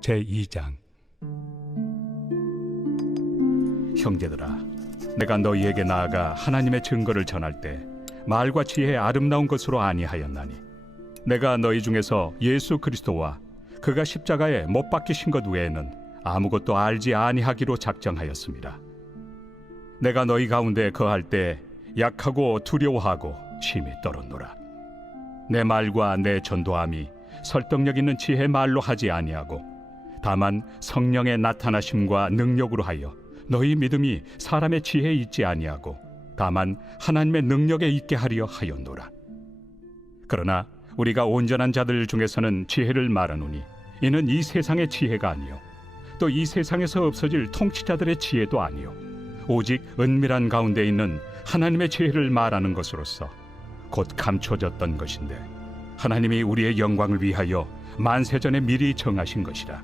제2장. 형제들아, 내가 너희에게 나아가 하나님의 증거를 전할 때 말과 지혜의 아름다운 것으로 아니하였나니, 내가 너희 중에서 예수 그리스도와 그가 십자가에 못 박히신 것 외에는 아무것도 알지 아니하기로 작정하였습니다. 내가 너희 가운데 거할 때 약하고 두려워하고 심히 떨었노라. 내 말과 내 전도함이 설득력 있는 지혜의 말로 하지 아니하고, 다만 성령의 나타나심과 능력으로 하여 너희 믿음이 사람의 지혜에 있지 아니하고 다만 하나님의 능력에 있게 하려 하였노라. 그러나 우리가 온전한 자들 중에서는 지혜를 말하노니, 이는 이 세상의 지혜가 아니요 또 이 세상에서 없어질 통치자들의 지혜도 아니요 오직 은밀한 가운데 있는 하나님의 지혜를 말하는 것으로서 곧 감춰졌던 것인데, 하나님이 우리의 영광을 위하여 만세전에 미리 정하신 것이라.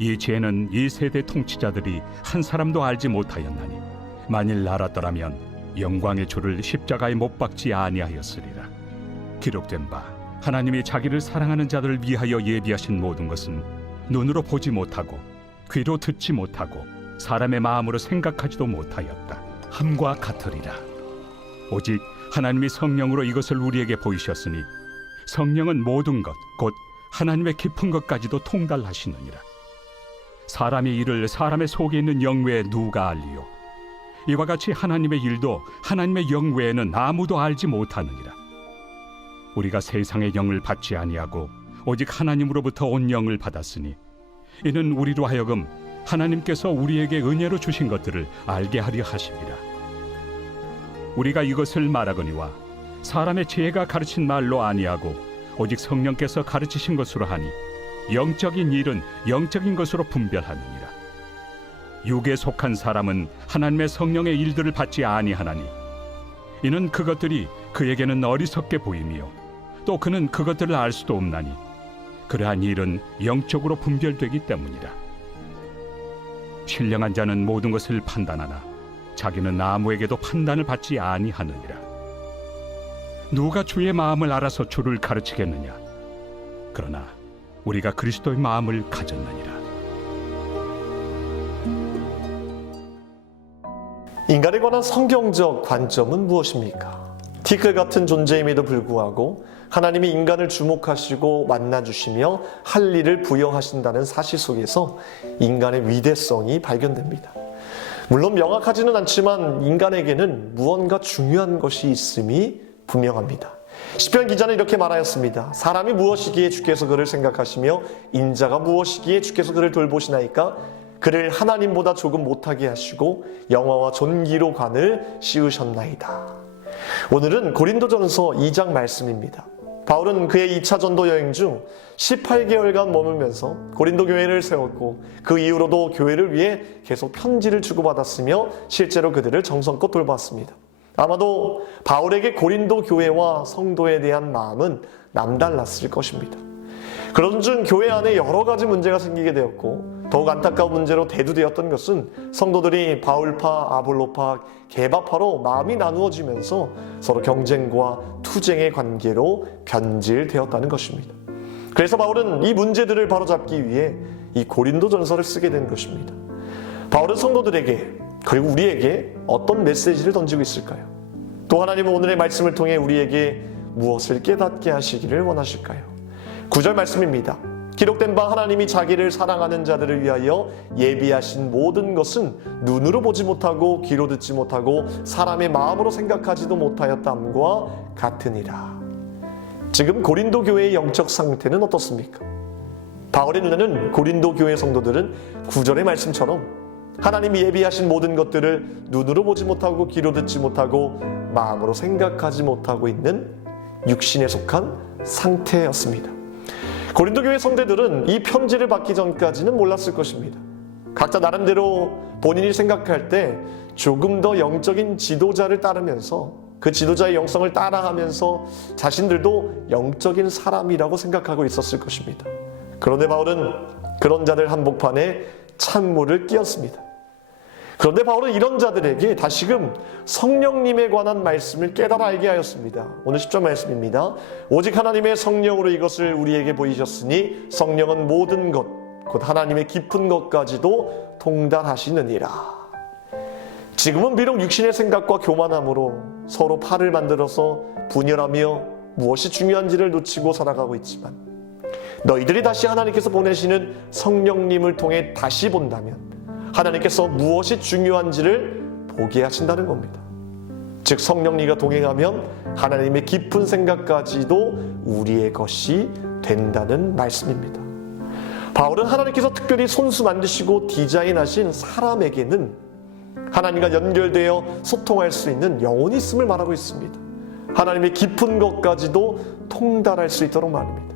이 지혜는 이 세대 통치자들이 한 사람도 알지 못하였나니, 만일 알았더라면 영광의 주를 십자가에 못 박지 아니하였으리라. 기록된 바 하나님이 자기를 사랑하는 자들을 위하여 예비하신 모든 것은 눈으로 보지 못하고 귀로 듣지 못하고 사람의 마음으로 생각하지도 못하였다 함과 같으리라. 오직 하나님이 성령으로 이것을 우리에게 보이셨으니, 성령은 모든 것 곧 하나님의 깊은 것까지도 통달하시느니라. 사람의 일을 사람의 속에 있는 영 외에 누가 알리요? 이와 같이 하나님의 일도 하나님의 영 외에는 아무도 알지 못하느니라. 우리가 세상의 영을 받지 아니하고 오직 하나님으로부터 온 영을 받았으니, 이는 우리로 하여금 하나님께서 우리에게 은혜로 주신 것들을 알게 하려 하심이라. 우리가 이것을 말하거니와 사람의 지혜가 가르친 말로 아니하고 오직 성령께서 가르치신 것으로 하니, 영적인 일은 영적인 것으로 분별하느니라. 육에 속한 사람은 하나님의 성령의 일들을 받지 아니하나니, 이는 그것들이 그에게는 어리석게 보이며 또 그는 그것들을 알 수도 없나니, 그러한 일은 영적으로 분별되기 때문이라. 신령한 자는 모든 것을 판단하나 자기는 아무에게도 판단을 받지 아니하느니라. 누가 주의 마음을 알아서 주를 가르치겠느냐? 그러나 우리가 그리스도의 마음을 가졌느니라. 인간에 관한 성경적 관점은 무엇입니까? 티끌 같은 존재임에도 불구하고 하나님이 인간을 주목하시고 만나주시며 할 일을 부여하신다는 사실 속에서 인간의 위대성이 발견됩니다. 물론 명확하지는 않지만 인간에게는 무언가 중요한 것이 있음이 분명합니다. 시편 기자는 이렇게 말하였습니다. 사람이 무엇이기에 주께서 그를 생각하시며 인자가 무엇이기에 주께서 그를 돌보시나이까? 그를 하나님보다 조금 못하게 하시고 영화와 존귀로 관을 씌우셨나이다. 오늘은 고린도전서 2장 말씀입니다. 바울은 그의 2차 전도 여행 중 18개월간 머물면서 고린도 교회를 세웠고, 그 이후로도 교회를 위해 계속 편지를 주고받았으며 실제로 그들을 정성껏 돌봤습니다. 아마도 바울에게 고린도 교회와 성도에 대한 마음은 남달랐을 것입니다. 그런 중 교회 안에 여러 가지 문제가 생기게 되었고, 더욱 안타까운 문제로 대두되었던 것은 성도들이 바울파, 아볼로파, 게바파로 마음이 나누어지면서 서로 경쟁과 투쟁의 관계로 변질되었다는 것입니다. 그래서 바울은 이 문제들을 바로잡기 위해 이 고린도전서를 쓰게 된 것입니다. 바울은 성도들에게, 그리고 우리에게 어떤 메시지를 던지고 있을까요? 또 하나님은 오늘의 말씀을 통해 우리에게 무엇을 깨닫게 하시기를 원하실까요? 9절 말씀입니다. 기록된 바 하나님이 자기를 사랑하는 자들을 위하여 예비하신 모든 것은 눈으로 보지 못하고 귀로 듣지 못하고 사람의 마음으로 생각하지도 못하였담과 같으니라. 지금 고린도 교회의 영적 상태는 어떻습니까? 바울의 눈에는 고린도 교회 성도들은 9절의 말씀처럼 하나님이 예비하신 모든 것들을 눈으로 보지 못하고 귀로 듣지 못하고 마음으로 생각하지 못하고 있는 육신에 속한 상태였습니다. 고린도 교회 성도들은 이 편지를 받기 전까지는 몰랐을 것입니다. 각자 나름대로 본인이 생각할 때 조금 더 영적인 지도자를 따르면서 그 지도자의 영성을 따라하면서 자신들도 영적인 사람이라고 생각하고 있었을 것입니다. 그런데 바울은 그런 자들 한복판에 찬물을 끼얹습니다. 그런데 바울은 이런 자들에게 다시금 성령님에 관한 말씀을 깨달아 알게 하였습니다. 오늘 10절 말씀입니다. 오직 하나님의 성령으로 이것을 우리에게 보이셨으니 성령은 모든 것 곧 하나님의 깊은 것까지도 통달하시느니라. 지금은 비록 육신의 생각과 교만함으로 서로 팔을 만들어서 분열하며 무엇이 중요한지를 놓치고 살아가고 있지만, 너희들이 다시 하나님께서 보내시는 성령님을 통해 다시 본다면 하나님께서 무엇이 중요한지를 보게 하신다는 겁니다. 즉 성령님과 동행하면 하나님의 깊은 생각까지도 우리의 것이 된다는 말씀입니다. 바울은 하나님께서 특별히 손수 만드시고 디자인하신 사람에게는 하나님과 연결되어 소통할 수 있는 영혼이 있음을 말하고 있습니다. 하나님의 깊은 것까지도 통달할 수 있도록 말입니다.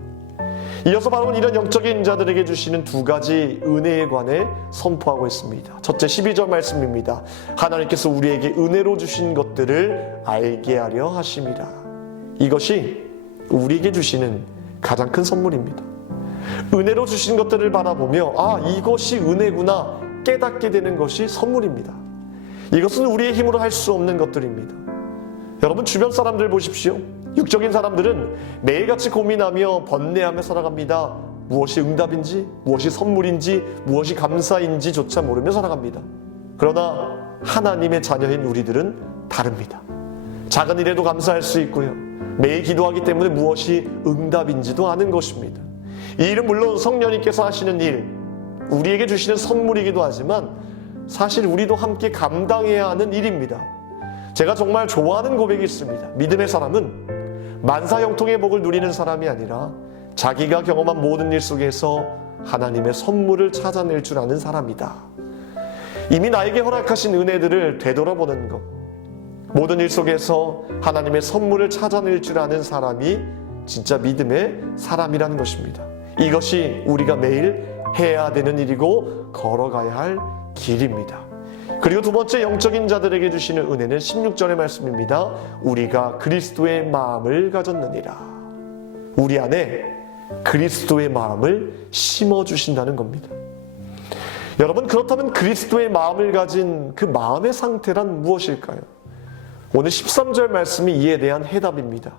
이어서 바울은 이런 영적인 자들에게 주시는 두 가지 은혜에 관해 선포하고 있습니다. 첫째 12절 말씀입니다. 하나님께서 우리에게 은혜로 주신 것들을 알게 하려 하심이라. 이것이 우리에게 주시는 가장 큰 선물입니다. 은혜로 주신 것들을 바라보며 이것이 은혜구나 깨닫게 되는 것이 선물입니다. 이것은 우리의 힘으로 할 수 없는 것들입니다. 여러분 주변 사람들 보십시오. 육적인 사람들은 매일같이 고민하며 번뇌하며 살아갑니다. 무엇이 응답인지, 무엇이 선물인지, 무엇이 감사인지조차 모르며 살아갑니다. 그러나 하나님의 자녀인 우리들은 다릅니다. 작은 일에도 감사할 수 있고요. 매일 기도하기 때문에 무엇이 응답인지도 아는 것입니다. 이 일은 물론 성령님께서 하시는 일, 우리에게 주시는 선물이기도 하지만 사실 우리도 함께 감당해야 하는 일입니다. 제가 정말 좋아하는 고백이 있습니다. 믿음의 사람은 만사형통의 복을 누리는 사람이 아니라 자기가 경험한 모든 일 속에서 하나님의 선물을 찾아낼 줄 아는 사람이다. 이미 나에게 허락하신 은혜들을 되돌아보는 것, 모든 일 속에서 하나님의 선물을 찾아낼 줄 아는 사람이 진짜 믿음의 사람이라는 것입니다. 이것이 우리가 매일 해야 되는 일이고 걸어가야 할 길입니다. 그리고 두 번째 영적인 자들에게 주시는 은혜는 16절의 말씀입니다. 우리가 그리스도의 마음을 가졌느니라. 우리 안에 그리스도의 마음을 심어주신다는 겁니다. 여러분 그렇다면 그리스도의 마음을 가진 그 마음의 상태란 무엇일까요? 오늘 13절 말씀이 이에 대한 해답입니다.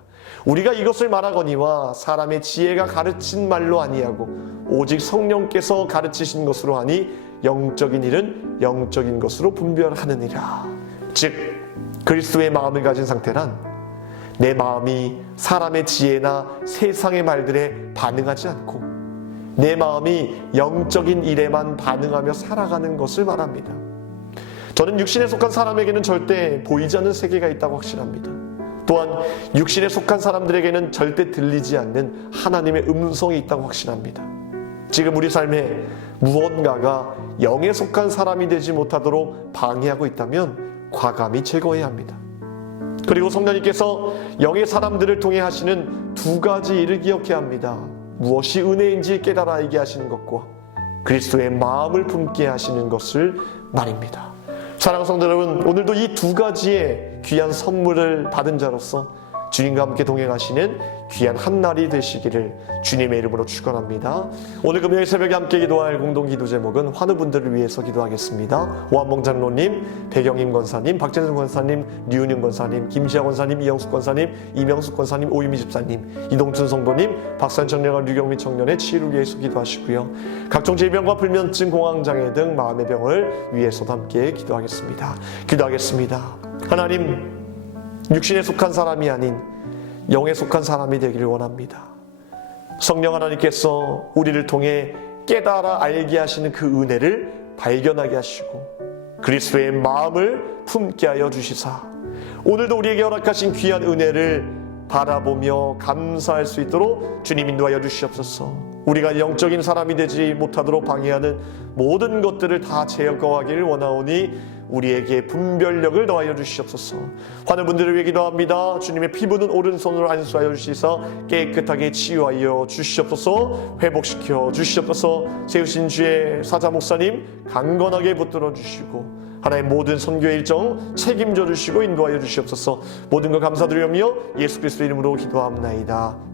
우리가 이것을 말하거니와 사람의 지혜가 가르친 말로 아니하고 오직 성령께서 가르치신 것으로 하니 영적인 일은 영적인 것으로 분별하느니라. 즉 그리스도의 마음을 가진 상태란 내 마음이 사람의 지혜나 세상의 말들에 반응하지 않고 내 마음이 영적인 일에만 반응하며 살아가는 것을 말합니다. 저는 육신에 속한 사람에게는 절대 보이지 않는 세계가 있다고 확신합니다. 또한 육신에 속한 사람들에게는 절대 들리지 않는 하나님의 음성이 있다고 확신합니다. 지금 우리 삶에 무언가가 영에 속한 사람이 되지 못하도록 방해하고 있다면 과감히 제거해야 합니다. 그리고 성령님께서 영의 사람들을 통해 하시는 두 가지 일을 기억해야 합니다. 무엇이 은혜인지 깨달아 알게 하시는 것과 그리스도의 마음을 품게 하시는 것을 말입니다. 사랑하는 성도 여러분, 오늘도 이 두 가지의 귀한 선물을 받은 자로서 주님과 함께 동행하시는 귀한 한날이 되시기를 주님의 이름으로 축원합니다. 오늘 금요일 새벽에 함께 기도할 공동기도 제목은 환우분들을 위해서 기도하겠습니다. 오한봉 장로님, 배경임 권사님, 박재준 권사님, 류은영 권사님, 김시아 권사님, 이영숙 권사님, 이명숙 권사님, 오유미 집사님, 이동춘 성도님, 박산 청년과 류경민 청년의 치유를 위해서 기도하시고요. 각종 질병과 불면증, 공황장애 등 마음의 병을 위해서도 함께 기도하겠습니다. 하나님, 육신에 속한 사람이 아닌 영에 속한 사람이 되기를 원합니다. 성령 하나님께서 우리를 통해 깨달아 알게 하시는 그 은혜를 발견하게 하시고 그리스도의 마음을 품게 하여 주시사 오늘도 우리에게 허락하신 귀한 은혜를 바라보며 감사할 수 있도록 주님 인도하여 주시옵소서. 우리가 영적인 사람이 되지 못하도록 방해하는 모든 것들을 다 제거하기를 원하오니 우리에게 분별력을 더하여 주시옵소서. 환우분들을 위해 기도합니다. 주님의 피부는 오른손으로 안수하여 주시사 깨끗하게 치유하여 주시옵소서. 회복시켜 주시옵소서. 세우신 주의 사자 목사님 강건하게 붙들어 주시고 하나의 모든 선교 일정 책임져 주시고 인도하여 주시옵소서. 모든 것 감사드리며 예수 그리스도 이름으로 기도합나이다.